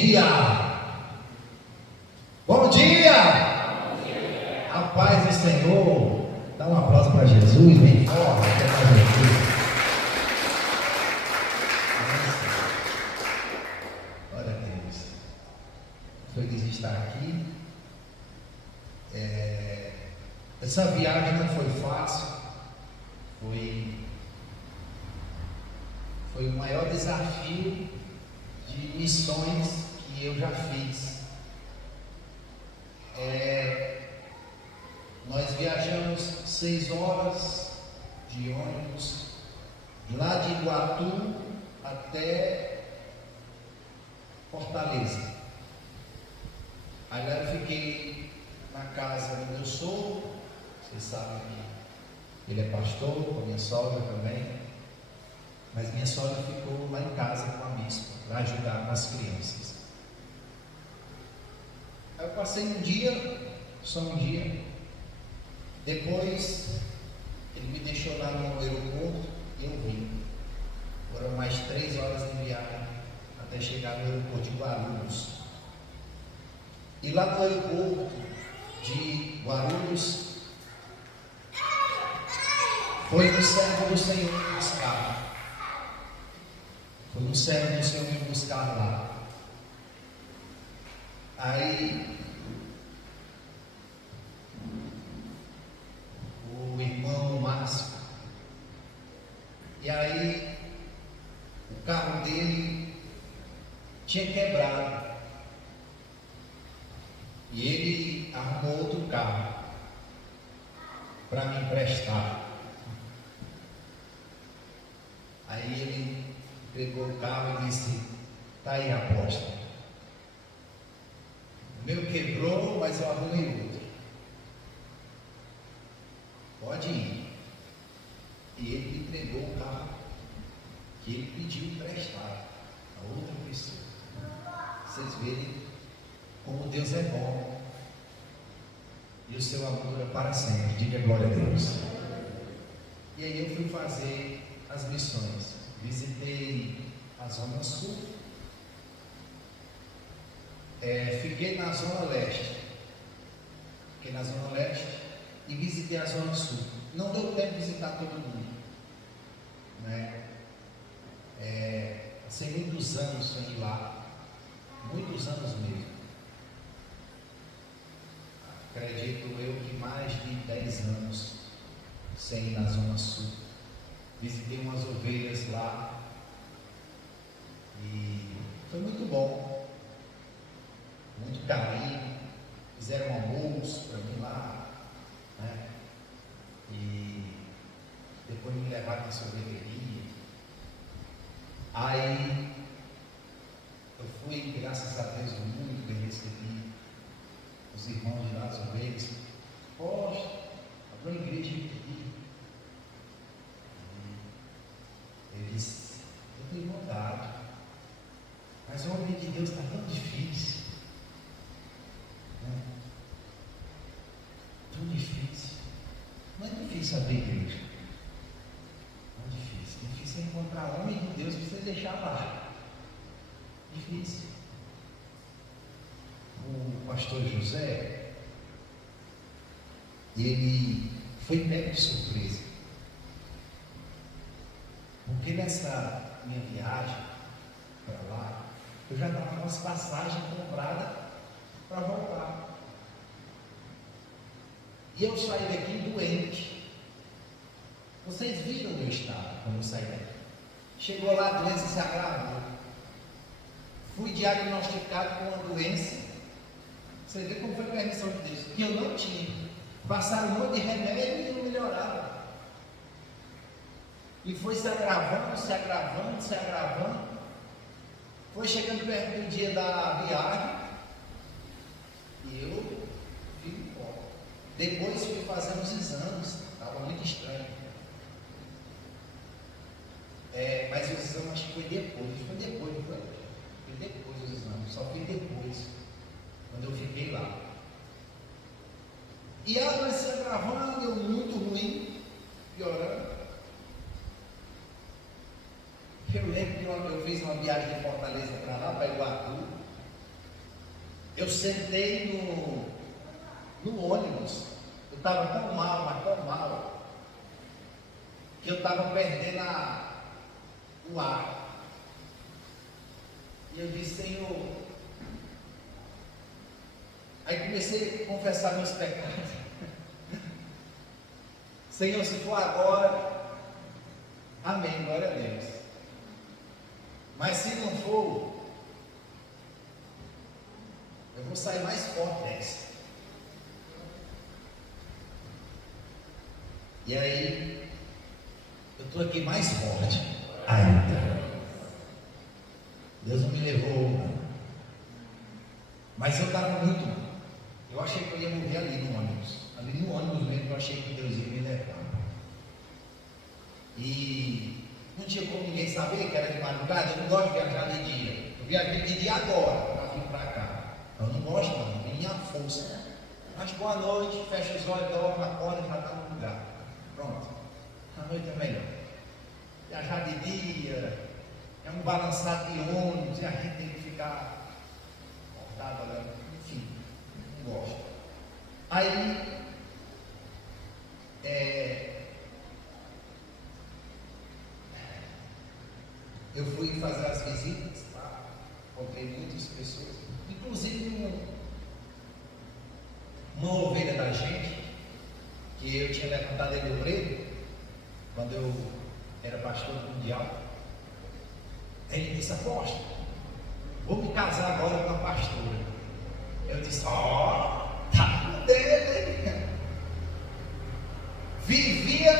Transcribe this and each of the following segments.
dia! Bom dia! A paz do Senhor. Dá um aplauso para Jesus, bem forte. Glória a Deus. Feliz de estar aqui. Essa viagem não foi fácil. Foi o maior desafio de missões que eu já fiz. Nós viajamos 6 horas de ônibus, lá de Iguatu até Fortaleza. Aí lá eu fiquei na casa do meu sogro, vocês sabem que ele é pastor, com a minha sogra também. Mas minha sogra ficou lá em casa com a bispa, para ajudar com as crianças. Aí eu passei um dia, só um dia. Depois, ele me deixou lá no aeroporto e eu vim. Foram mais 3 horas de viagem até chegar no aeroporto de Guarulhos. E lá no aeroporto de Guarulhos, foi o servo do Senhor me buscar. Foi o servo do Senhor me buscar lá. Aí, o irmão Márcio, e aí, o carro dele tinha quebrado. E ele arrumou outro carro para me emprestar. Aí ele pegou o carro e disse: "Está aí a aposta. O meu quebrou, mas eu arrumei outro. Pode ir." E ele me entregou o carro que ele pediu emprestado a outra pessoa. Vocês verem como Deus é bom e o seu amor é para sempre. Diga glória a Deus. E aí eu fui fazer as missões. Visitei a Zona Sul, fiquei na Zona Leste, e visitei a Zona Sul. Não deu tempo de visitar todo mundo, né? Passei muitos anos sem ir lá, muitos anos mesmo. Acredito eu que mais de 10 anos sem ir na Zona Sul. Visitei umas ovelhas lá e foi muito bom, muito carinho. Fizeram um almoço para mim lá, né? E depois me levaram na sorveteria. Aí eu fui, graças a Deus, muito bem recebido. Os irmãos de lá, as ovelhas: "Poxa, abriu uma igreja aqui." Eles: "Eu tenho vontade, mas o homem de Deus está tão difícil, né? Tão difícil." Não é difícil abrir igreja, não é difícil. Difícil é encontrar homem de Deus para você deixar lá. Difícil. O pastor José, ele foi pego de surpresa. Porque nessa minha viagem para lá, eu já estava com as passagens compradas para voltar. E eu saí daqui doente. Vocês viram o meu estado quando eu saí daqui. Chegou lá, a doença se agravou. Fui diagnosticado com uma doença. Você vê como foi a permissão de Deus, que eu não tinha. Passaram um monte de remédio e não melhorava. E foi se agravando. Foi chegando perto do dia da viagem e eu fico embora. Depois fui fazer uns exames, estava muito estranho. Mas os exames acho que foi depois, não foi? Foi depois os exames, só fui depois, quando eu fiquei lá. E a doença se agravando, deu muito ruim, piorando. Eu lembro que eu fiz uma viagem de Fortaleza para lá, para Iguatu, Eu sentei no ônibus. Eu estava tão mal, mas tão mal, que eu estava perdendo o ar. E eu disse, Senhor. Aí comecei a confessar meus pecados. Senhor, se for agora, amém, glória a Deus. Mas se não for, eu vou sair mais forte dessa. E aí, eu estou aqui mais forte ainda. Deus não me levou, mas eu estava muito mal. Eu achei que eu ia morrer ali no ônibus. Ali no ônibus mesmo, eu achei que Deus ia me levar. E não tinha como ninguém saber que era de madrugada. Eu não gosto de viajar de dia. Eu viajei de dia agora para vir para cá. Eu não gosto não, minha força. Mas boa noite, fecha os olhos, dorme, acorda e já está no lugar. Pronto. A noite é melhor. Viajar de dia é um balançar de ônibus e a gente tem que ficar cortado, enfim, não gosto. Aí eu fui fazer as visitas, tá? Encontrei muitas pessoas, inclusive uma ovelha da gente, que eu tinha levantado ele do preto, quando eu era pastor mundial. Ele disse, apóstolo, vou me casar agora com a pastora. Eu disse, tá com dele. Vivia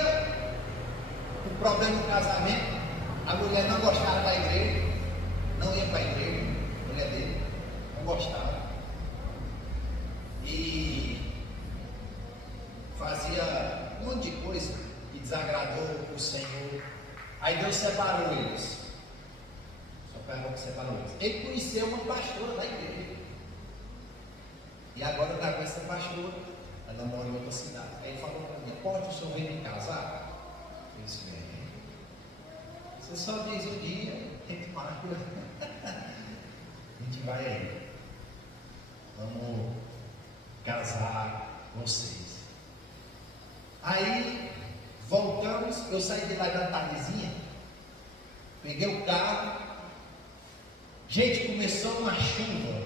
o problema do casamento, a mulher não gostava da igreja, não ia para a igreja, a mulher dele, não gostava. E fazia um monte de coisa que desagradou o Senhor. Aí Deus separou eles. Separou eles. Ele conheceu uma pastora da igreja. E agora está com essa pastora. Ela mora em outra cidade. Aí ele falou para mim, pode o senhor vir me casar? Eu disse, vem. Você só diz o dia, tem que marcar. A gente vai aí. Vamos casar vocês. Aí voltamos, eu saí de lá da tardezinha, peguei o carro, gente, começou uma chuva.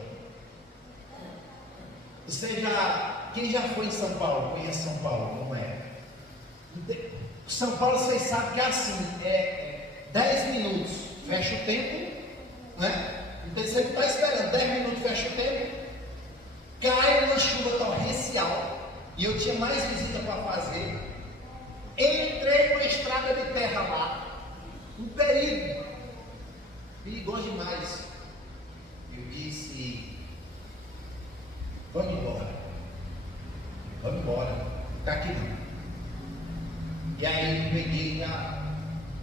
Quem já foi em São Paulo, conhece São Paulo, não é? São Paulo, vocês sabem que é assim, 10 minutos, fecha o tempo, né? Então você está esperando, 10 minutos, fecha o tempo, cai uma chuva torrencial, e eu tinha mais visita para fazer. Entrei numa estrada de terra lá, um perigo, perigoso demais. Eu disse, vamos embora, está aqui não. E aí peguei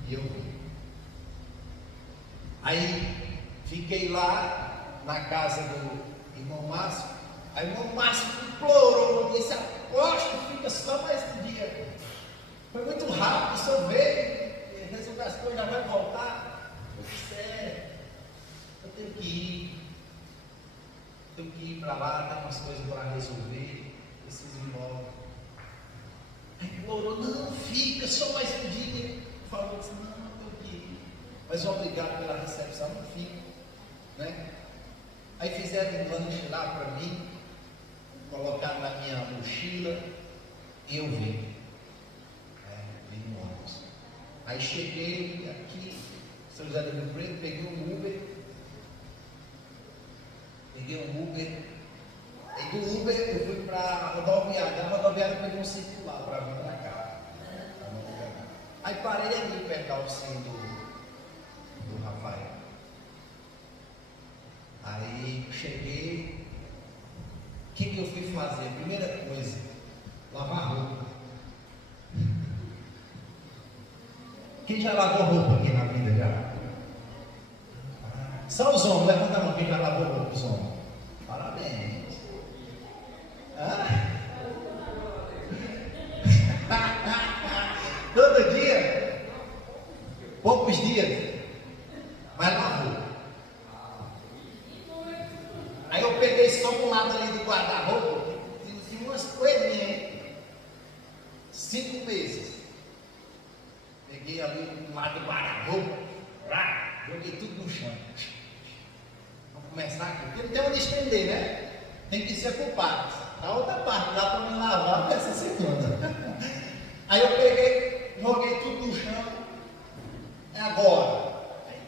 e eu fui. Aí fiquei lá na casa do irmão Márcio. Aí o irmão Márcio implorou, disse, apóstolo, fica só mais um dia. Foi muito rápido, o senhor veio, resolver as coisas, já vai voltar. Eu disse, eu tenho que ir para lá, tem umas coisas para resolver, preciso ir logo. Aí implorou, não, fica só mais um dia. Falou assim, não, eu tenho que ir. Mas obrigado pela recepção, não fico, né? Aí fizeram um lanche lá para mim, colocaram na minha mochila e eu vim. Vim no ônibus. Aí cheguei aqui, São José do Rio Preto, peguei um Uber. E do Uber eu fui para a rodoviária. Da rodoviária eu peguei um circular para vir para cá. Aí parei ali perto da oficina do Rafael. Aí cheguei. O que eu fui fazer? Primeira coisa, lavar roupa. Quem já lavou roupa aqui na vida já? Só os homens, levanta a mão, quem já lavou roupa, os homens. Parabéns. Todo dia, poucos dias, mas lavou. Aí eu peguei só um lado ali do guarda-roupa, tinha umas coelhinhas, hein? 5 meses. Peguei ali um lado do guarda-roupa, joguei tudo no chão. Vamos começar aqui, porque não tem onde estender, né? Tem que ser culpado. A outra parte dá para me lavar essa segunda. Aí eu peguei, joguei tudo no chão. É agora. Aí,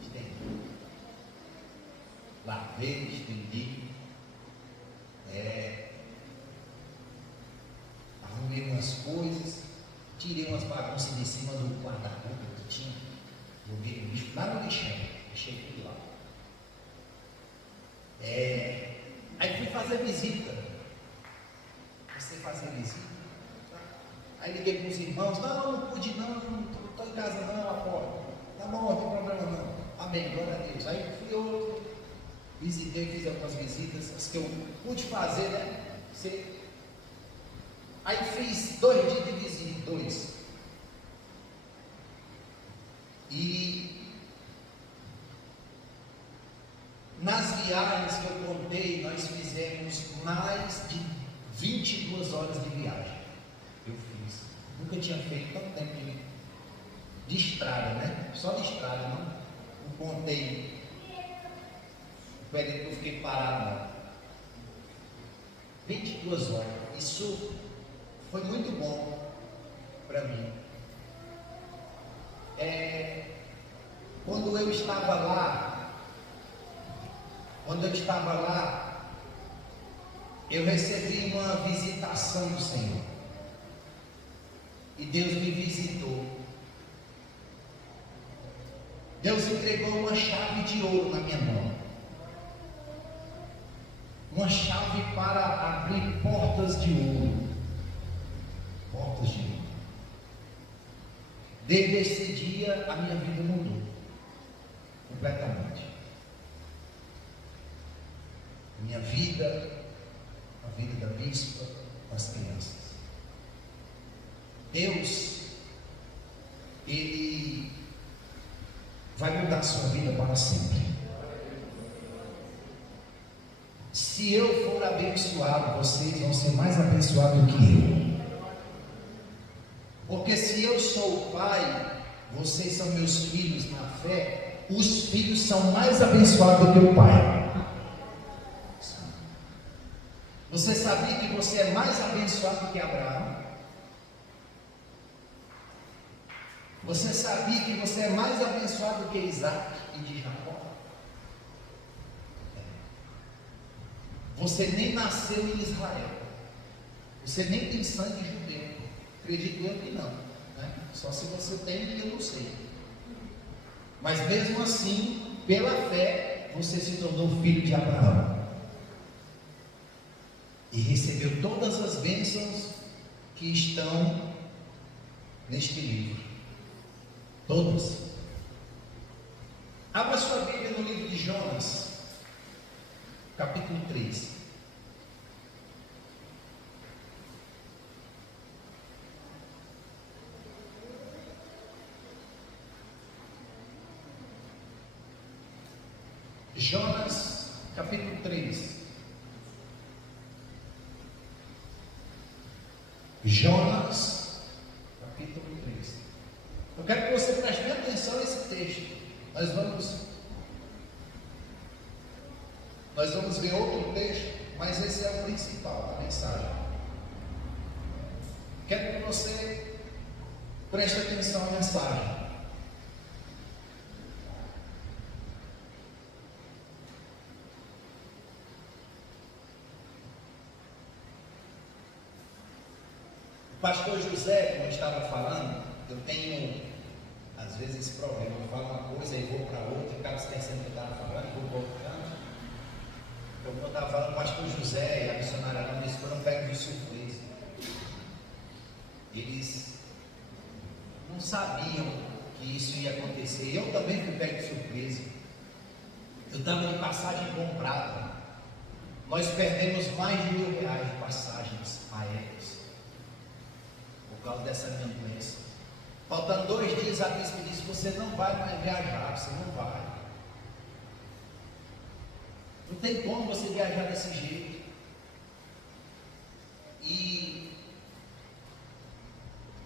estendi. Lavei, estendi. Arrumei umas coisas. Tirei umas bagunças de cima do guarda-roupa que tinha. Joguei no lixo, lá no lixão. Deixei tudo lá. Aí fui fazer visita. Comecei a fazer visita. Aí liguei para os irmãos. Não pude não estou em casa não, lá fora. Tá bom, não tem problema não. Amém, glória a Deus. Aí fui outro. Visitei, fiz algumas visitas, as que eu pude fazer, né? Aí fiz 2 dias de visita, 2. E nas viagens que eu contei, nós fizemos mais de 22 horas de viagem. Eu fiz. Nunca tinha feito tanto tempo de estrada, né? Só de estrada, não contei o período que eu fiquei parado, não. 22 horas. Isso foi muito bom para mim. Quando eu estava lá, eu recebi uma visitação do Senhor. E Deus me visitou. Deus entregou uma chave de ouro na minha mão. Uma chave para abrir portas de ouro. Portas de ouro. Desde esse dia, a minha vida mudou. Completamente. Minha vida, a vida da bispa, das crianças. Deus, Ele vai mudar a sua vida para sempre. Se eu for abençoado, vocês vão ser mais abençoados do que eu. Porque se eu sou o pai, vocês são meus filhos na fé, os filhos são mais abençoados do que o pai. Você sabia que você é mais abençoado do que Abraão? Você sabia que você é mais abençoado do que Isaac e de Jacó? Você nem nasceu em Israel. Você nem tem sangue judeu. Acredito eu que não, né? Só se você tem e eu não sei. Mas mesmo assim, pela fé, você se tornou filho de Abraão. E recebeu todas as bênçãos que estão neste livro. Todas. Abra sua Bíblia no livro de Jonas, capítulo 3. Jonas, capítulo 3. Jonas, capítulo 3. Eu quero que você preste bem atenção nesse texto. Nós vamos ver outro texto, mas esse é o principal da mensagem. Quero que você preste atenção à mensagem. O pastor José, como eu estava falando, eu tenho às vezes esse problema. Eu falo uma coisa e vou para outra, e acabo esquecendo o que eu estava falando, vou para outro canto. Então, quando eu estava falando, o pastor José e a missionária Ana, eles foram pegos de surpresa. Eles não sabiam que isso ia acontecer. Eu também fui pego de surpresa. Eu estava de passagem comprada. Nós perdemos mais de R$1.000 de passagens aéreas por causa dessa minha doença. Faltando 2 dias, a bispo disse: você não vai mais viajar, você não vai. Não tem como você viajar desse jeito. E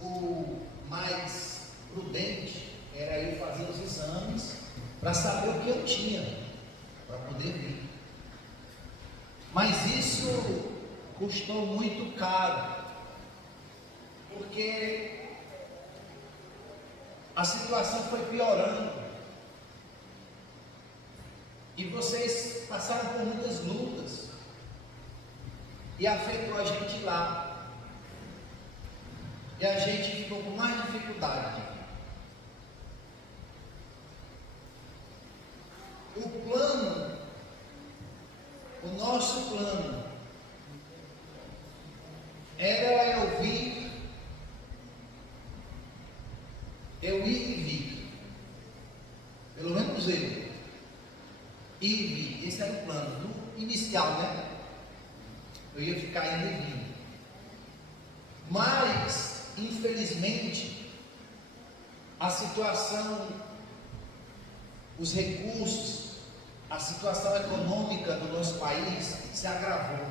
o mais prudente era eu fazer os exames para saber o que eu tinha, para poder vir. Mas isso custou muito caro, porque a situação foi piorando. E vocês passaram por muitas lutas e afetou a gente lá. E a gente ficou com mais dificuldade. O plano, o nosso plano, era eu ir e vir. Pelo menos eu. Ir e vir. Esse era o plano do inicial, né? Eu ia ficar indo e vindo. Mas, infelizmente, a situação, os recursos, a situação econômica do nosso país se agravou.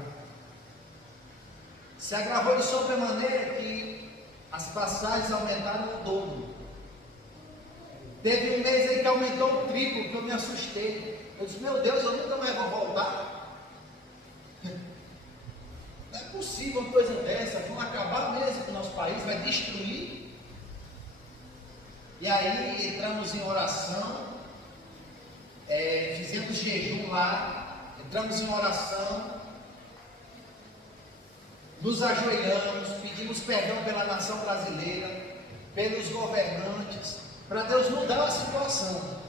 Se agravou de sobremaneira que as passagens aumentaram o dobro. Teve um mês aí que aumentou o triplo, que eu me assustei. Eu disse, meu Deus, eu nunca mais vou voltar. Não é possível uma coisa dessa, vão acabar mesmo com o nosso país, vai destruir. E aí entramos em oração, fizemos jejum lá, entramos em oração, nos ajoelhamos, pedimos perdão pela nação brasileira, pelos governantes, para Deus mudar a situação.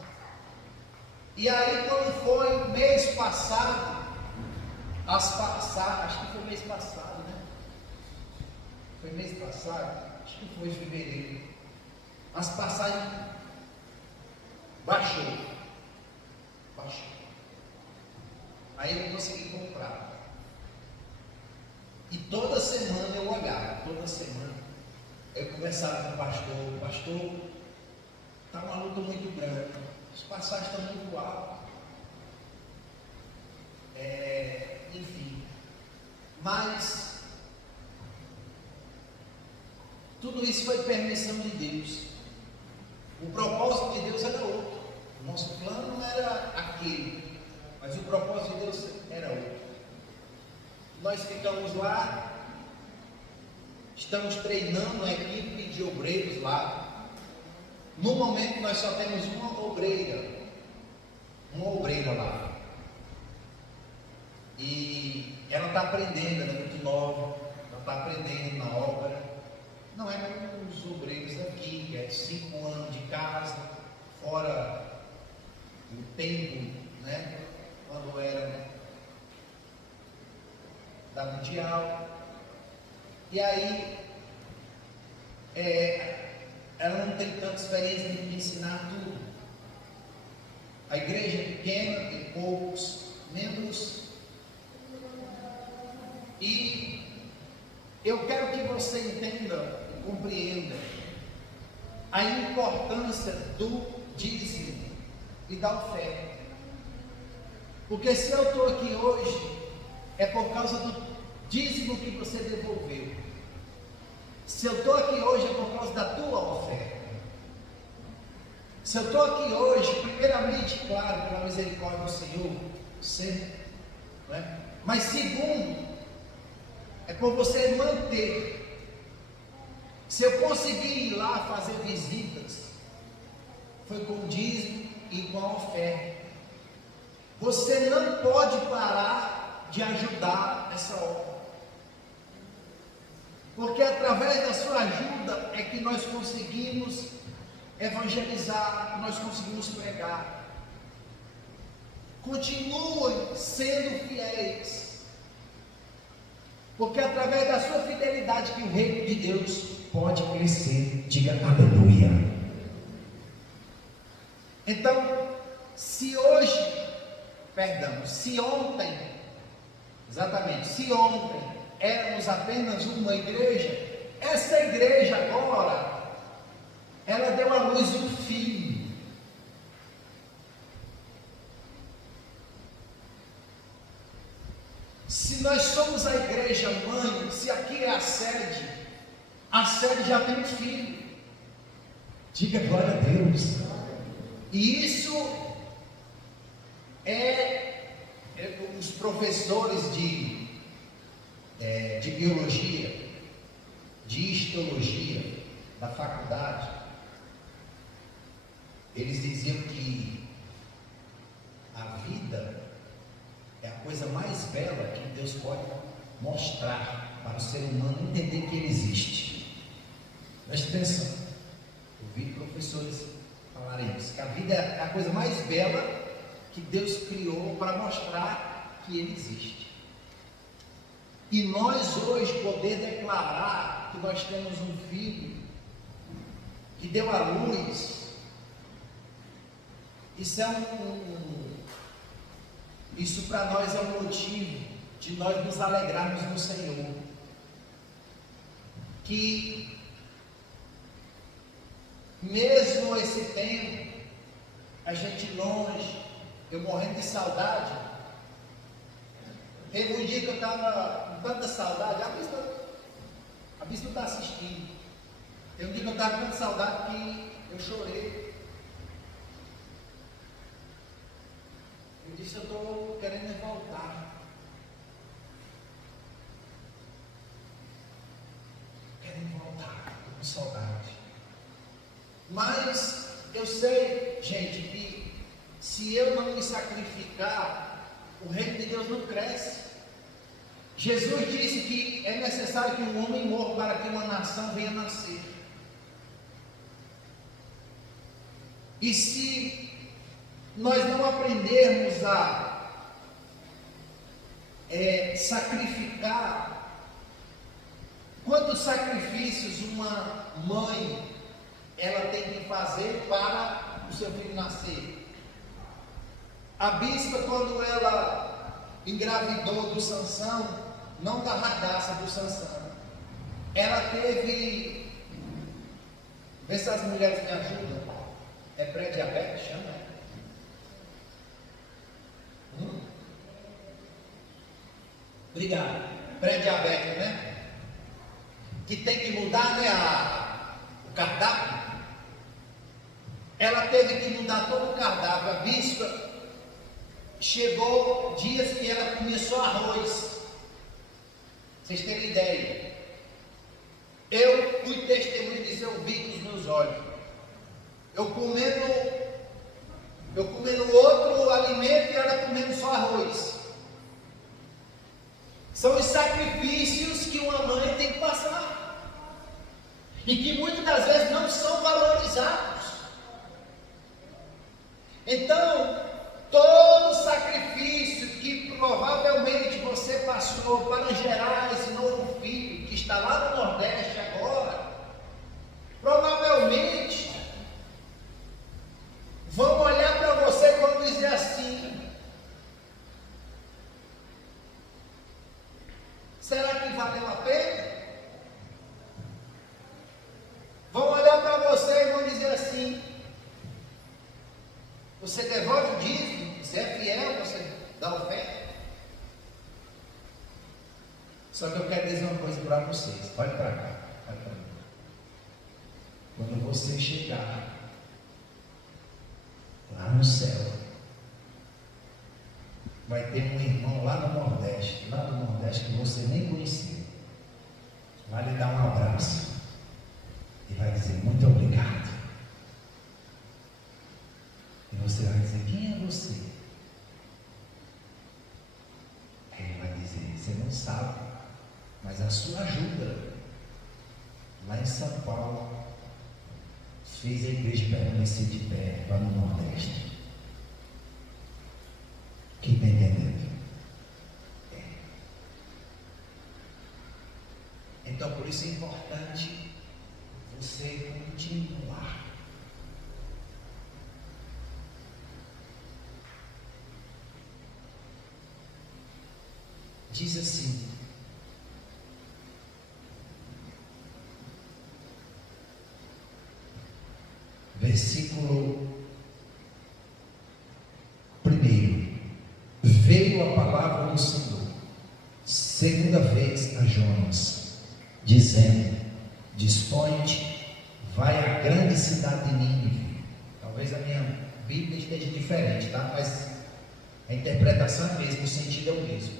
E aí quando foi mês passado, acho que foi mês passado, né? Foi mês passado, acho que foi em fevereiro. As passagens baixou. Aí eu consegui comprar. E toda semana eu olhava, toda semana eu conversava com o pastor, está uma luta muito grande, as passagens estão muito altas, enfim, mas tudo isso foi permissão de Deus. O propósito de Deus era outro. O nosso plano não era aquele, mas o propósito de Deus era outro. Nós ficamos lá, estamos treinando a equipe de obreiros lá. No momento nós só temos uma obreira lá. E ela está aprendendo, ela é muito nova, ela está aprendendo na obra. Não é como os obreiros aqui, que é 5 anos de casa, fora o tempo, né? Quando era da Mundial. E aí, ela não tem tanta experiência de ensinar tudo. A igreja é pequena, tem poucos membros. E eu quero que você entenda e compreenda a importância do dízimo e da oferta. Porque se eu estou aqui hoje, é por causa do dízimo que você devolveu. Se eu estou aqui hoje, é por causa da tua oferta. Se eu estou aqui hoje, primeiramente, claro, pela misericórdia do Senhor, sempre, não é? Mas segundo, é por você manter. Se eu conseguir ir lá fazer visitas, foi com o dízimo e com a oferta. Você não pode parar de ajudar essa obra, porque através da sua ajuda é que nós conseguimos evangelizar, nós conseguimos pregar. Continuem sendo fiéis, porque através da sua fidelidade que o reino de Deus pode crescer. Diga aleluia. Então, se ontem, se ontem éramos apenas uma igreja, essa igreja agora, ela deu à luz um filho. Se nós somos a igreja mãe, se aqui é a sede já tem um filho. Diga glória a Deus. E isso os professores de biologia, de histologia da faculdade, eles diziam que a vida é a coisa mais bela que Deus pode mostrar para o ser humano entender que ele existe. Preste atenção. Ouvi professores falarem isso, que a vida é a coisa mais bela que Deus criou para mostrar que ele existe. E nós hoje poder declarar que nós temos um filho que deu à luz, isso para nós é um motivo de nós nos alegrarmos no Senhor. Que mesmo esse tempo, a gente longe, eu morrendo de saudade. Teve um dia que eu estava com tanta saudade, a Bis não está assistindo. Teve um dia que eu estava com tanta saudade que eu chorei. Eu disse, eu estou querendo voltar. Querendo voltar, estou com saudade. Mas eu sei, gente, que se eu não me sacrificar, o reino de Deus não cresce. Jesus disse que é necessário que um homem morra para que uma nação venha nascer. E se nós não aprendermos a sacrificar, quantos sacrifícios uma mãe ela tem que fazer para o seu filho nascer? A bispa, quando ela engravidou do Sansão, não da radaça do Sansão, ela teve, vê se as mulheres me ajudam, é pré-diabetes, chama? Obrigado. Pré-diabetes, né? Que tem que mudar, né, o cardápio. Ela teve que mudar todo o cardápio. A bispa chegou dias que ela comia só arroz. Vocês terem ideia. Eu fui testemunho disso, eu vi com os meus olhos. Eu comendo outro alimento e ela comendo só arroz. São os sacrifícios que uma mãe tem que passar. E que muitas das vezes não são valorizados. Então, todo sacrifício que provavelmente você passou para gerar esse novo filho, que está lá no Nordeste agora, provavelmente vão olhar para você e vão dizer assim: será que valeu a pena? Vão olhar para você e vão dizer assim: você devolve o dízimo, você é fiel, você dá oferta. Só que eu quero dizer uma coisa para vocês. Olha para cá, olha para mim. Quando você chegar lá no céu, vai ter um irmão lá do Nordeste que você nem conhecia. Vai lhe dar um abraço e vai dizer muito obrigado. E você vai dizer: quem é você? Aí ele vai dizer: você não sabe, mas a sua ajuda lá em São Paulo fez a igreja permanecer de pé lá no Nordeste. Quem está entendendo? Então, por isso é importante você continuar. Diz assim: versículo 1: veio a palavra do Senhor, segunda vez a Jonas, dizendo: dispõe-te, vai à grande cidade de Nínive. Talvez a minha Bíblia esteja diferente, tá? Mas a interpretação é a mesma, o sentido é o mesmo.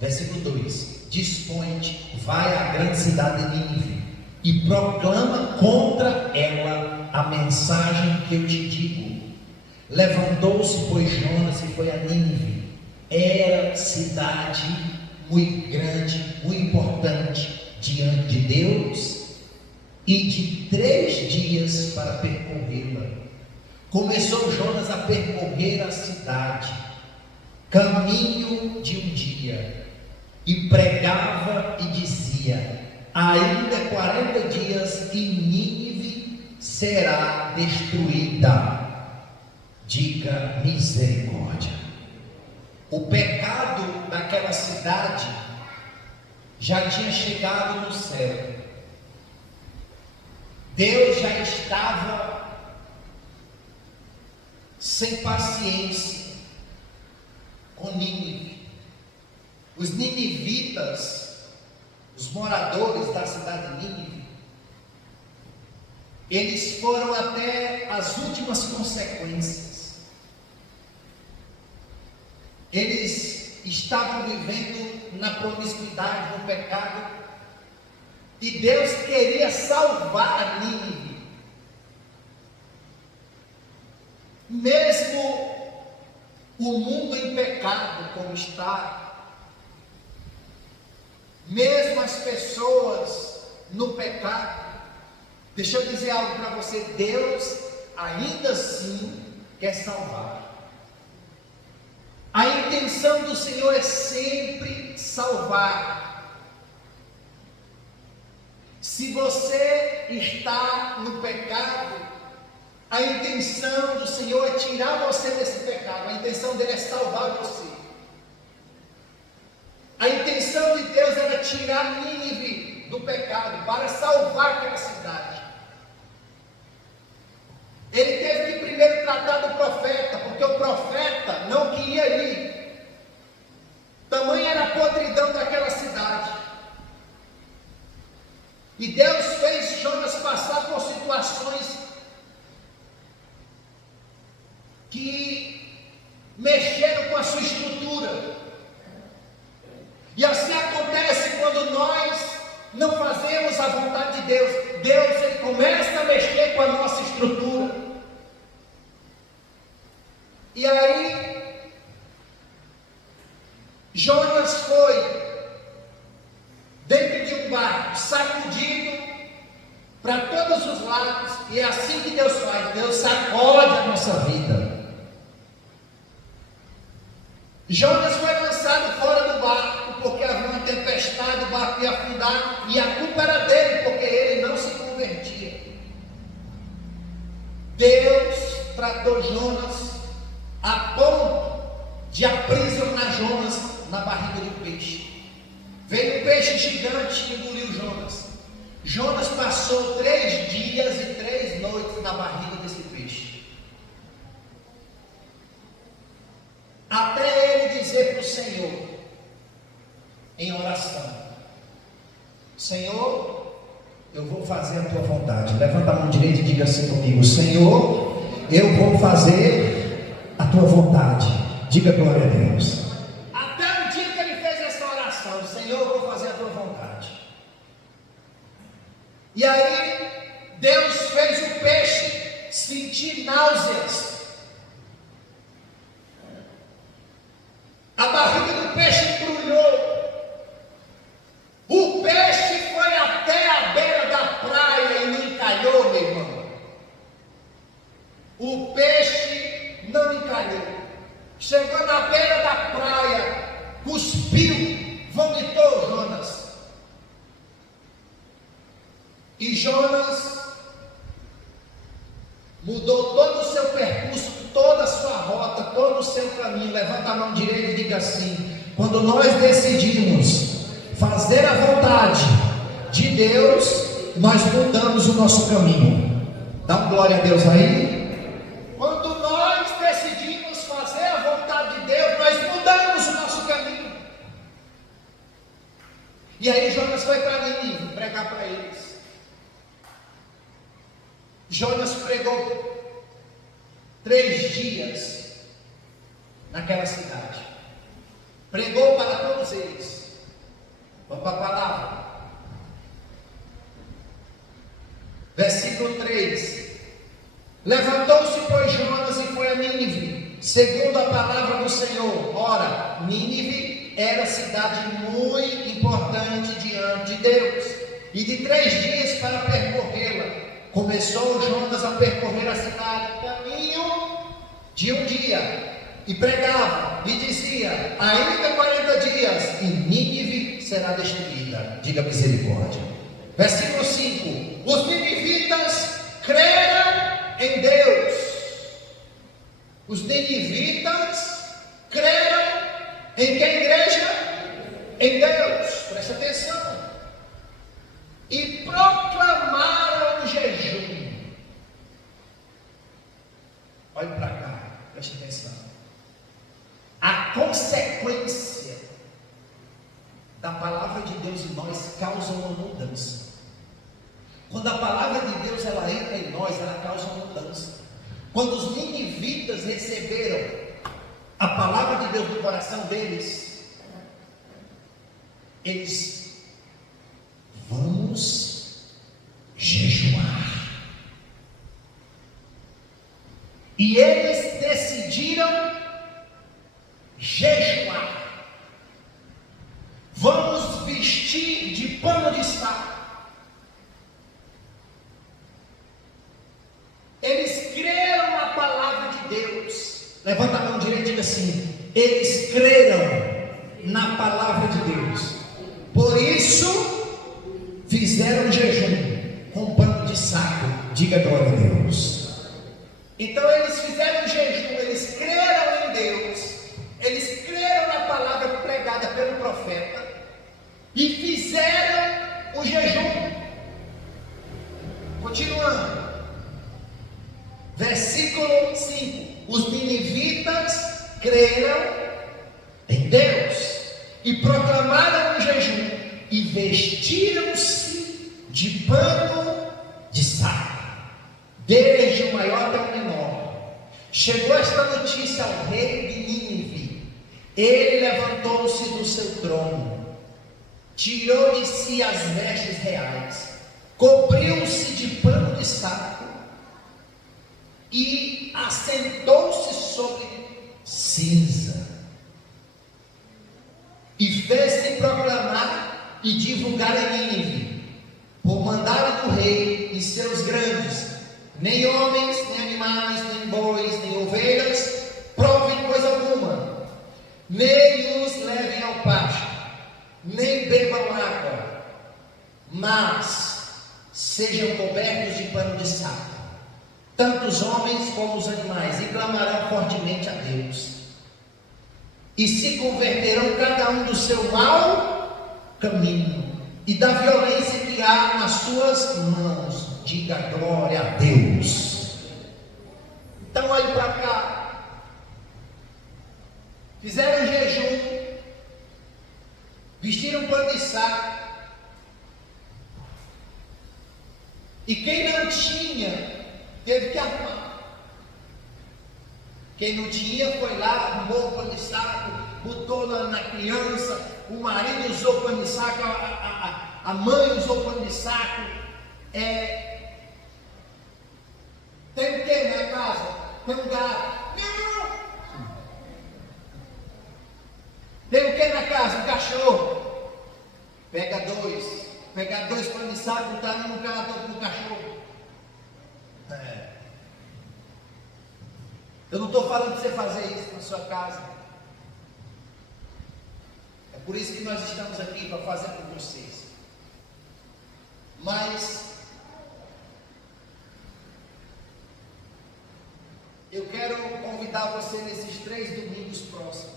Versículo 2: dispõe-te, vai à grande cidade de Nínive e proclama contra ela a mensagem que eu te digo. Levantou-se, pois, Jonas e foi a Nínive. Era cidade muito grande, muito importante diante de Deus, e de 3 dias para percorrê-la. Começou Jonas a percorrer a cidade, caminho de um dia, e pregava e dizia: ainda 40 dias e Nínive será destruída. Diga misericórdia. O pecado daquela cidade já tinha chegado no céu. Deus já estava sem paciência com Nínive. Os ninivitas, os moradores da cidade de Nínive, eles foram até as últimas consequências. Eles estavam vivendo na promiscuidade, no pecado, e Deus queria salvar Nínive. Mesmo o mundo em pecado como está, mesmo as pessoas no pecado, deixa eu dizer algo para você: Deus ainda assim quer salvar. A intenção do Senhor é sempre salvar. Se você está no pecado, a intenção do Senhor é tirar você desse pecado. A intenção dele é salvar você. A intenção de Deus era tirar Nínive do pecado, para salvar aquela cidade. Ele teve que primeiro tratar do profeta, porque o profeta não queria ir. Tamanha era a podridão daquela cidade. E Deus fez Jonas passar por situações que mexeram com a sua estrutura. E assim acontece quando nós não fazemos a vontade de Deus. Deus, ele começa a mexer com a nossa estrutura. E aí, Jonas foi dentro de um barco, sacudido para todos os lados. E é assim que Deus faz. Deus sacode a nossa vida. Jonas foi lançado fora do barco, porque havia uma tempestade, o barco ia afundar, e a culpa era dele, porque ele não se convertia. Deus tratou Jonas a ponto de aprisionar Jonas na barriga de um peixe. Veio um peixe gigante e engoliu Jonas. Jonas passou 3 dias e 3 noites na barriga desse peixe, até ele dizer para o Senhor, em oração: Senhor, eu vou fazer a tua vontade. Levanta a mão direita e diga assim comigo: Senhor, eu vou fazer a tua vontade. Diga glória a Deus. Até o dia que ele fez essa oração: Senhor, eu vou fazer a tua vontade. E aí Deus fez o peixe sentir náuseas. A barriga do peixe embrulhou. O peixe foi até a beira da praia e não encalhou, meu irmão. O peixe não encalhou. Chegou na beira da praia, cuspiu, vomitou Jonas. E Jonas mudou todo o seu percurso, toda a sua rota, todo o seu caminho. Levanta a mão direita e diga assim: quando nós decidimos fazer a vontade de Deus, nós mudamos o nosso caminho. Dá uma glória a Deus aí. Quando nós decidimos fazer a vontade de Deus, nós mudamos E aí Jonas foi para Nínive pregar para eles. Jonas pregou 3 dias naquela cidade. Pregou para todos eles. Vamos para a palavra. Versículo 3. Levantou-se, pois, Jonas e foi a Nínive, segundo a palavra do Senhor. Ora, Nínive era cidade muito importante diante de Deus, e de 3 dias para percorrê-la. Começou Jonas a percorrer a cidade, caminho de 1 dia, e pregava, e dizia: ainda 40 dias, e Nínive será destruída. Diga misericórdia. Versículo 5. Os ninivitas creram em Deus. Os ninivitas creram em que, igreja? Em Deus. Presta atenção. E proclamaram jejum. Olhe para cá, preste atenção. A consequência da palavra de Deus em nós causa uma mudança. Quando a palavra de Deus ela entra em nós, ela causa uma mudança. Quando os ninivitas receberam a palavra de Deus no coração deles, eles: vamos jejuar. E eles decidiram jejuar. Vamos vestir de pano de saco. Eles creram na palavra de Deus. Levanta a mão direita e diga assim: eles creram na palavra de Deus. Por isso fizeram jejum com pano de saco. Diga glória a Deus. Então eles fizeram jejum, eles creram em Deus, eles creram na palavra pregada pelo profeta e fizeram o jejum. Continuando. Versículo 5. Os ninivitas creram em Deus e proclamaram o jejum e vestiram-se de pano de saco, desde o maior até o menor. Chegou esta notícia ao rei de Nínive. Ele levantou-se do seu trono, tirou de si as vestes reais, cobriu-se de pano de saco e assentou-se sobre cinza, e fez-se proclamar e divulgar em Nínive, por mandado do rei e seus grandes: nem homens, nem animais, nem bois, nem ovelhas provem coisa alguma, nem os levem ao pasto, nem bebam água, mas sejam cobertos de pano de saco, tanto os homens como os animais, e clamarão fortemente a Deus, e se converterão cada um do seu mau caminho e da violência que há nas suas mãos. Diga glória a Deus. Então olhe para cá. Fizeram jejum, vestiram pano de saco, e quem não tinha teve que arrumar. Quem não tinha foi lá, arrumou o pano de saco, botou na criança, o marido usou o pano de saco, a mãe usou o pano de saco. Tem o que na casa? Tem um gato. Não! Tem o que na casa? Um cachorro. Pega dois panos de saco, botar num gato ou no cachorro. Eu não estou falando de você fazer isso na sua casa. É por isso que nós estamos aqui, para fazer com vocês. Mas eu quero convidar você nesses 3 domingos próximos.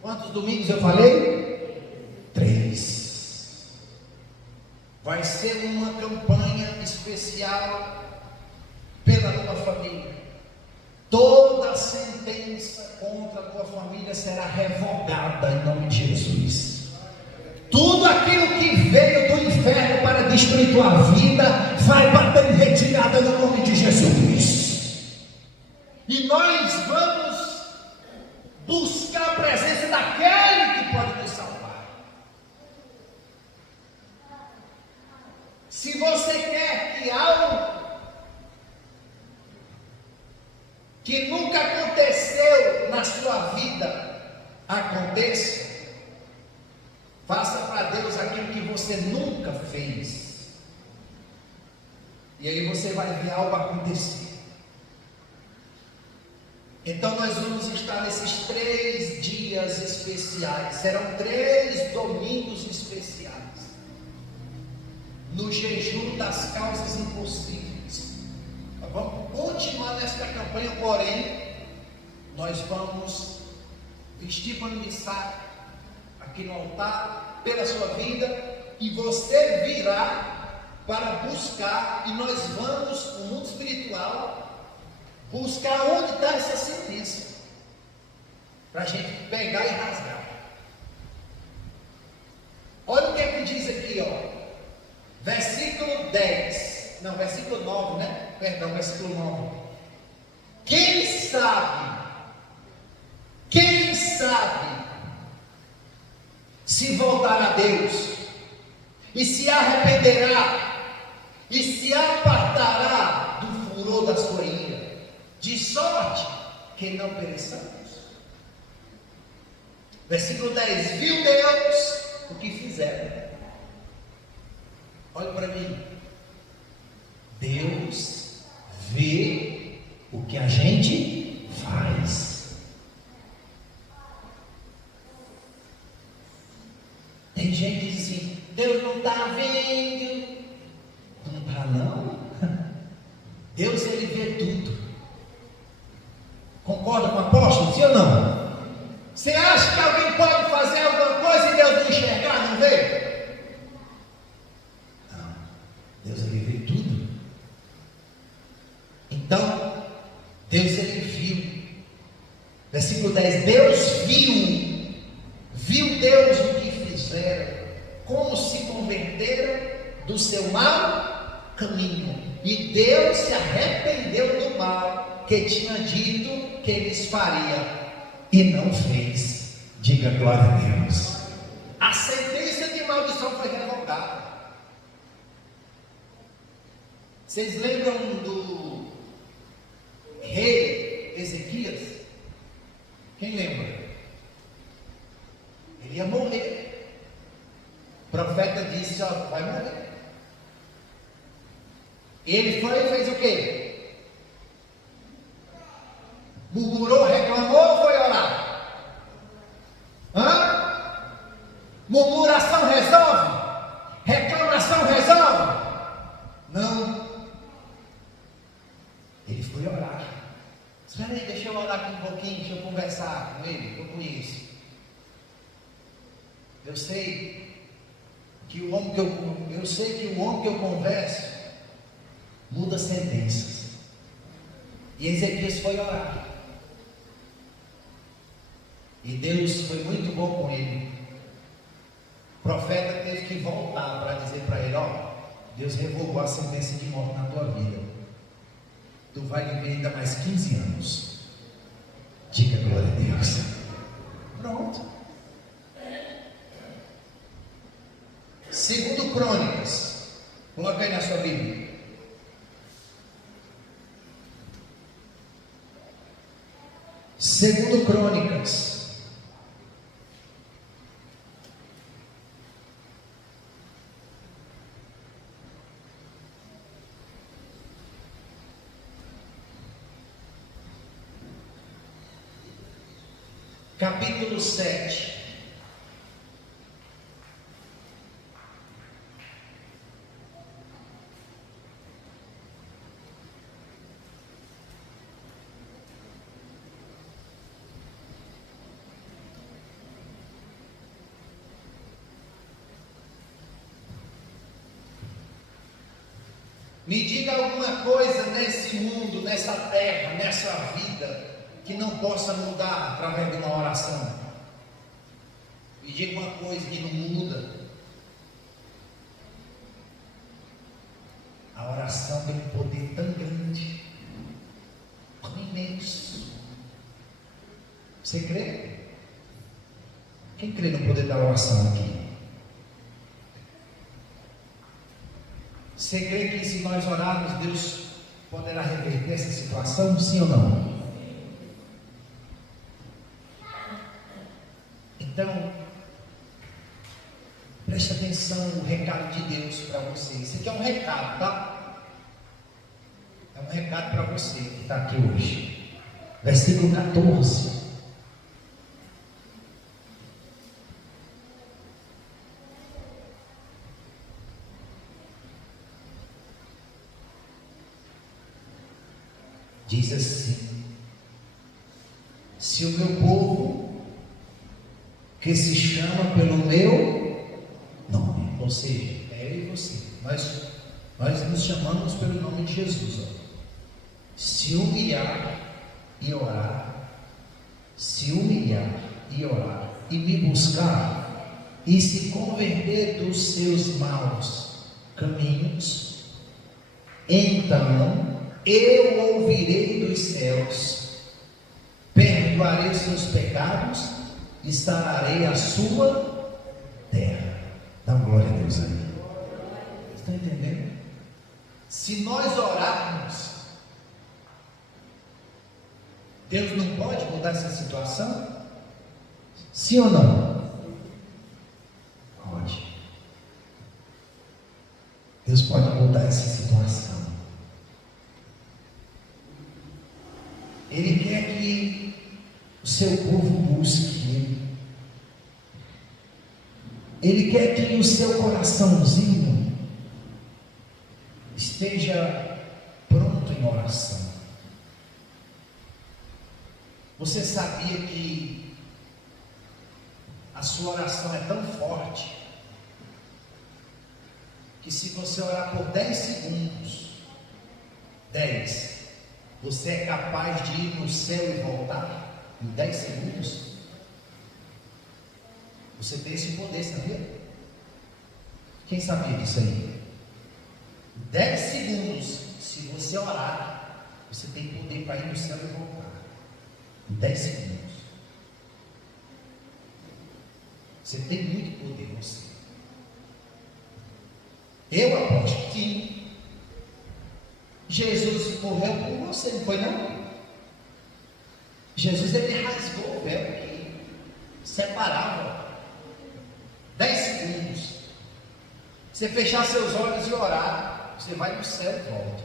Quantos domingos eu falei? 3. Vai ser uma campanha especial pela tua família. Toda sentença contra a tua família será revogada em nome de Jesus. Tudo Tudo aquilo que veio do inferno para destruir tua vida vai bater em retirada no nome de Jesus. E nós vamos buscar a presença daquele que pode nos salvar. Se você quer que algo que nunca aconteceu na sua vida aconteça, faça para Deus aquilo que você nunca fez. E aí você vai ver algo acontecer. Então nós vamos estar nesses 3 dias especiais. Serão 3 domingos especiais. No jejum das causas impossíveis. Vamos continuar nesta campanha, porém, nós vamos vestir pano de saco aqui no altar, pela sua vida, e você virá para buscar, e nós vamos, no mundo espiritual, buscar onde está essa sentença, para a gente pegar e rasgar. Olha o que é que diz aqui, ó, versículo 10, não, versículo 9, né? Perdão, versículo 9. Quem sabe se voltará a Deus, e se arrependerá, e se apartará do furor da sua ira, de sorte que não pereçamos. Versículo 10, viu Deus o que fizeram. Olha para mim, Deus vê o que a gente faz. Tem gente que diz assim, Deus não está vendo. Não está não. Deus, ele vê tudo. Concorda com o apóstolo, sim ou não? Você acha que alguém pode fazer alguma coisa e Deus não enxergar, não vê? Não. Deus, ele vê tudo. Então, Deus, ele viu. Versículo 10, Deus viu Deus o que fizeram, como se converteram do seu mau caminho, e Deus se arrependeu do mal que tinha dito que eles faria, e não fez. Diga glória a Deus. A sentença de maldição foi revogada. Vocês lembram do rei Ezequias? Quem lembra? Ele ia morrer. O profeta disse, ó, vai morrer. Ele foi e fez o quê? Murmurou, reclamou ou foi orar? Murmuração resolve? Reclamação resolve? Não. Ele foi orar. Espera aí, deixa eu orar aqui um pouquinho, deixa eu conversar com ele, que eu conheço. Eu sei que o homem que eu converso muda sentenças. E Ezequias foi orar. E Deus foi muito bom com ele. O profeta teve que voltar para dizer para ele, ó, Deus revogou a sentença de morte na tua vida. Tu vai viver ainda mais 15 anos. Diga glória a Deus. Pronto. Segundo Crônicas, coloca aí na sua Bíblia. Segundo Crônicas, capítulo 7. Me diga alguma coisa nesse mundo, nessa terra, nessa vida, que não possa mudar através de uma oração. Me diga uma coisa que não muda. A oração tem um poder tão grande, tão imenso. Você crê? Quem crê no poder da oração aqui? Você crê que se nós orarmos, Deus poderá reverter essa situação? Sim ou não? Então, preste atenção no recado de Deus para você. Isso aqui é um recado, tá? É um recado para você que está aqui hoje. Versículo 14. Diz assim: se o meu povo, que se chama pelo meu nome, ou seja, é eu e você, nós nos chamamos pelo nome de Jesus, ó. Se humilhar e orar, se humilhar e orar, e me buscar, e se converter dos seus maus caminhos, então eu ouvirei dos céus, perdoarei os seus pecados e sararei a sua terra. Dá glória a Deus aí. Estão entendendo? Se nós orarmos, Deus não pode mudar essa situação? Sim ou não? Pode. Deus pode mudar essa situação. Ele quer que o seu povo busque Ele. Ele quer que o seu coraçãozinho esteja pronto em oração. Você sabia que a sua oração é tão forte que se você orar por 10 segundos, 10, você é capaz de ir no céu e voltar em 10 segundos? Você tem esse poder, sabia? Quem sabia disso aí? 10 segundos, se você orar, você tem poder para ir no céu e voltar. Em 10 segundos. Você tem muito poder, você. Eu aposto que Jesus morreu por você, não foi não? Jesus, ele rasgou o véu que separava 10 segundos. Você fechar seus olhos e orar, você vai no céu e volta.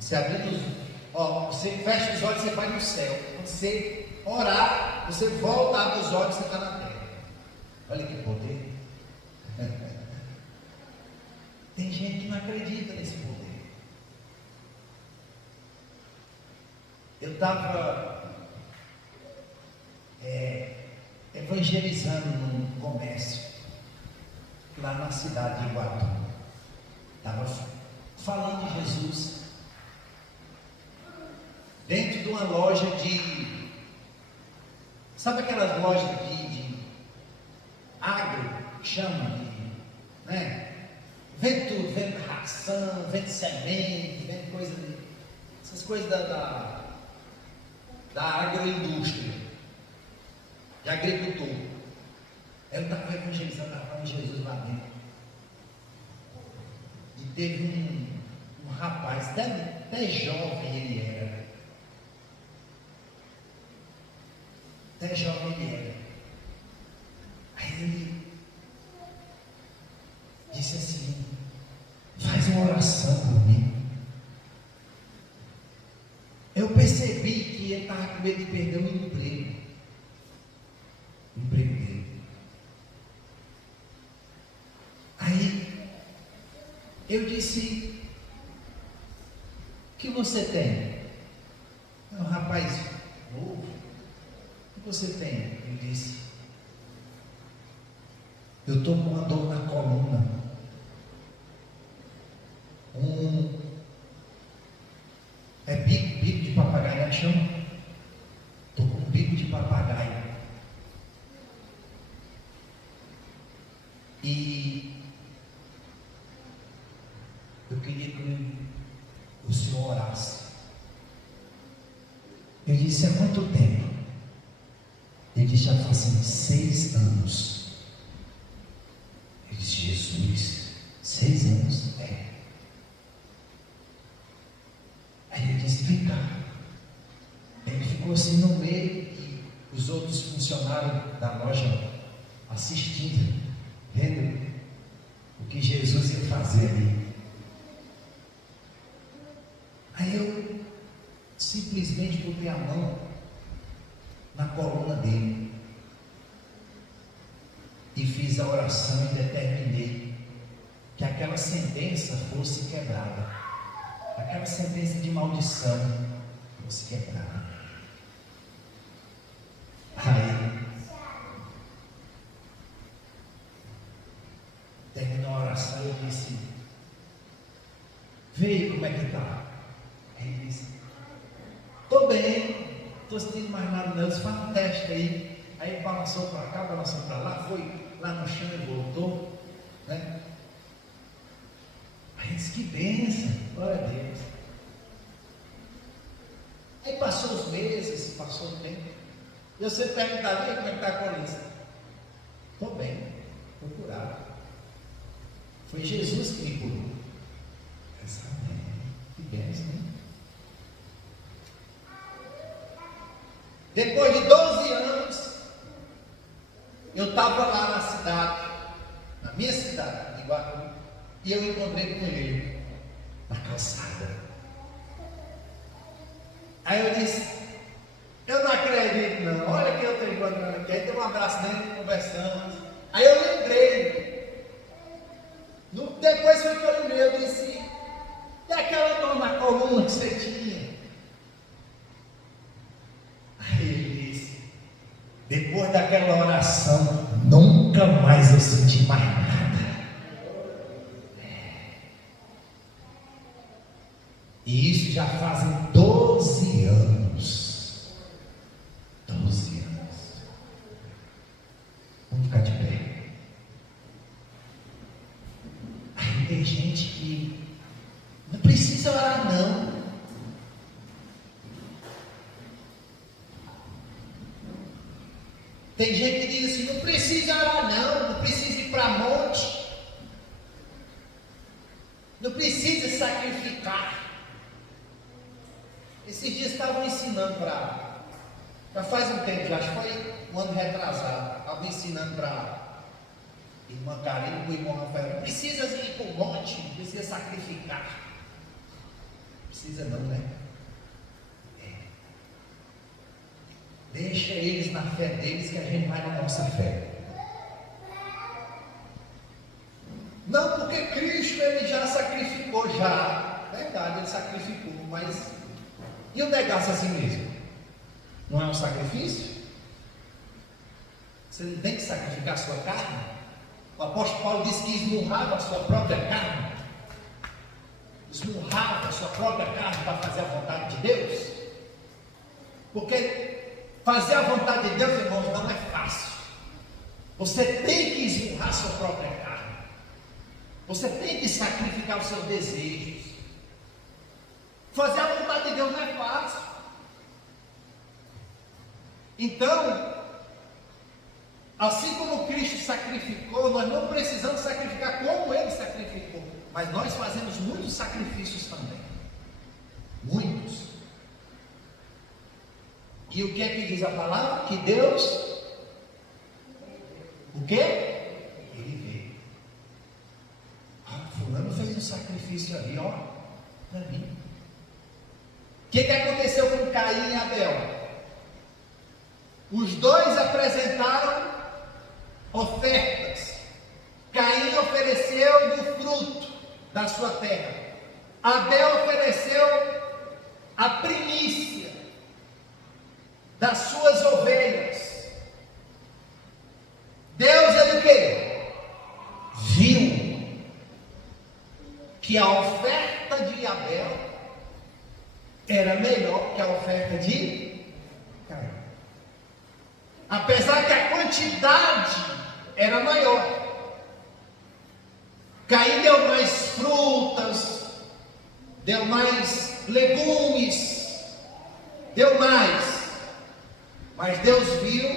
Você abrindo você fecha os olhos, você vai no céu. Quando você orar, você volta, abre os olhos, você está na terra. Olha que poder. Tem gente que não acredita nesse poder. Eu estava evangelizando num comércio lá na cidade de Iguatu. Estava falando de Jesus dentro de uma loja de, sabe aquelas lojas de agro, que chama de, né? Vende tudo, vende ração, vende semente, vende coisa, essas coisas da agroindústria, de agricultor. Eu estava evangelizando, estava falando de Jesus lá dentro. E teve um rapaz, até jovem ele era. Até jovem ele era. Aí ele disse assim: faz uma oração por mim. Eu percebi que ele estava com medo de perder o emprego. O emprego dele. Aí eu disse: o que você tem? É um rapaz novo. O que você tem? Ele disse: eu estou com uma dor na coluna. É bico de papagaio, né? Chama? Estou com bico de papagaio. E eu queria que o meu Eu disse: há quanto tempo? Ele disse: já fazem 6 anos. Eu disse: Jesus, 6 anos? É. Aí ele disse: vem cá. Ele ficou assim no meio e os outros funcionários da loja assistindo, vendo o que Jesus ia fazer ali. Aí eu simplesmente botei a mão na coluna dele e fiz a oração e determinei que aquela sentença fosse quebrada, aquela sentença de maldição fosse quebrada. Aí terminou a oração e eu disse: veio, como é que está? Aí ele disse: estou bem, estou sentindo mais nada não. Eu disse: faz um teste aí. Aí ele balançou para cá, balançou para lá, foi lá no chão e voltou, né? Aí ele disse: que bênção, glória a Deus. Aí passou os meses, passou o tempo. E você perguntaria como é que está a coluna? Estou bem, estou curado. Foi Jesus que me curou. Que bênção, hein? Depois de 12 anos, eu estava lá na cidade, na minha cidade, de Guarulhos, e eu encontrei com ele na calçada. Aí eu disse: eu não acredito não, olha que eu estou encontrando aqui. Aí dei um abraço dele, conversamos. Aí eu lembrei, depois foi que eu lembrei, eu disse: e aquela dor na coluna que você tinha? Aí ele disse: depois daquela oração, nunca mais eu senti mais nada. E isso já fazem 12 anos. 12 anos. Vamos ficar de pé. Aí tem gente que não precisa orar não. Tem gente que diz assim: não precisa orar não, não precisa ir para monte, não precisa sacrificar. Esses dias estavam ensinando já faz um tempo, já acho que foi um ano retrasado, estavam ensinando para irmã Karine e para o irmão Rafael: não precisa ir para o monte, não precisa sacrificar. Não precisa não, né? Deixa eles na fé deles, que a gente vai na nossa fé. Não, porque Cristo ele já sacrificou, já. Verdade, ele sacrificou, mas e o negar-se a si mesmo? Não é um sacrifício? Você não tem que sacrificar a sua carne? O apóstolo Paulo disse que esmurrava a sua própria carne. Esmurrava a sua própria carne para fazer a vontade de Deus. Porque fazer a vontade de Deus, irmãos, não é fácil. Você tem que esmurrar a sua própria carne. Você tem que sacrificar os seus desejos. Fazer a vontade de Deus não é fácil. Então, assim como Cristo sacrificou, nós não precisamos sacrificar como Ele sacrificou, mas nós fazemos muitos sacrifícios também. Muitos. E o que é que diz a palavra? Que Deus, o quê? Ele vê. Fulano fez um sacrifício ali, ó, para mim. O que aconteceu com Caim e Abel? Os dois apresentaram ofertas. Caim ofereceu do fruto da sua terra. Abel ofereceu a primícia das suas ovelhas. Deus, ele o quê? Viu que a oferta de Abel era melhor que a oferta de Caim. Apesar que a quantidade era maior. Caim deu mais frutas, deu mais legumes, deu mais. Mas Deus viu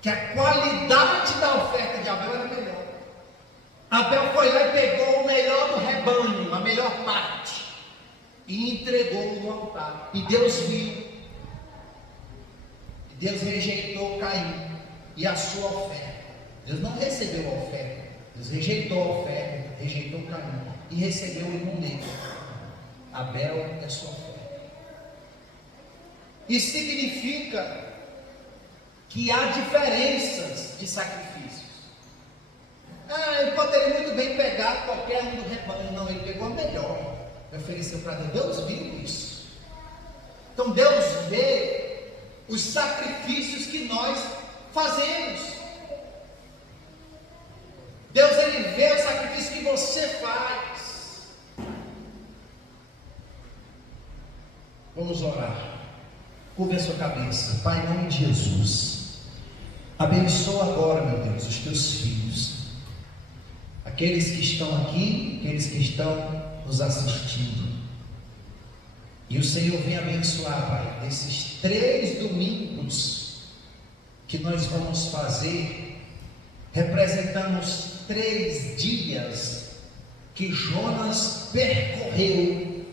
que a qualidade da oferta de Abel era melhor. Abel foi lá e pegou o melhor do rebanho, a melhor parte, e entregou no altar. E Deus viu. Deus rejeitou Caim e a sua oferta. Deus não recebeu a oferta. Deus rejeitou a oferta, rejeitou Caim e recebeu o irmão dele. Abel é sua oferta. Isso significa que há diferenças de sacrifícios. Ele poderia muito bem pegar qualquer um do rebanho. Não, ele pegou a melhor e ofereceu para Deus. Deus viu isso. Então Deus vê os sacrifícios que nós fazemos. Deus, ele vê o sacrifício que você faz. Vamos orar. Curva a sua cabeça. Pai, em nome de Jesus, abençoa agora, meu Deus, os teus filhos, aqueles que estão aqui, aqueles que estão nos assistindo. E o Senhor vem abençoar, Pai, nesses 3 domingos que nós vamos fazer, representamos 3 dias que Jonas percorreu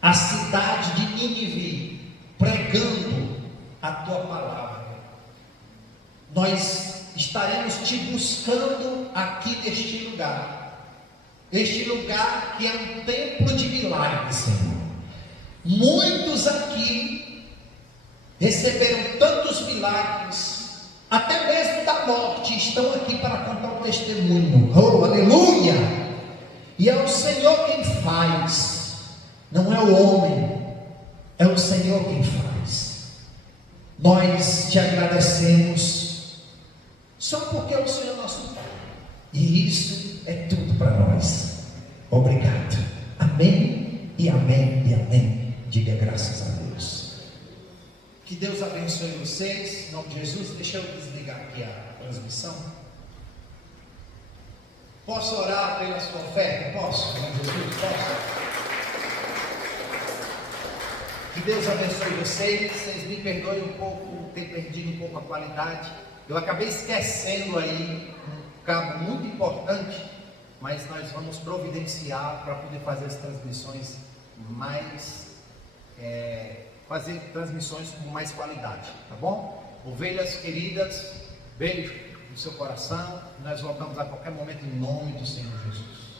a cidade de Nínive, pregando a tua palavra. Nós estaremos te buscando aqui neste lugar, este lugar que é um templo de milagres, Senhor. Muitos aqui receberam tantos milagres, até mesmo da morte, estão aqui para contar o testemunho. Oh, aleluia! E é o Senhor quem faz, não é o homem, é o Senhor quem faz. Nós te agradecemos só porque o Senhor é nosso Pai, e isso é tudo para nós. Obrigado. Amém e amém e amém. Diga graças a Deus. Que Deus abençoe vocês, em nome de Jesus. Deixa eu desligar aqui a transmissão. Posso orar pela sua oferta? Posso? Em nome de Jesus? Posso? Que Deus abençoe vocês. Vocês me perdoem um pouco, ter perdido um pouco a qualidade. Eu acabei esquecendo aí um cabo muito importante, mas nós vamos providenciar para poder fazer as transmissões fazer transmissões com mais qualidade, tá bom? Ovelhas queridas, beijo no seu coração. Nós voltamos a qualquer momento em nome do Senhor Jesus.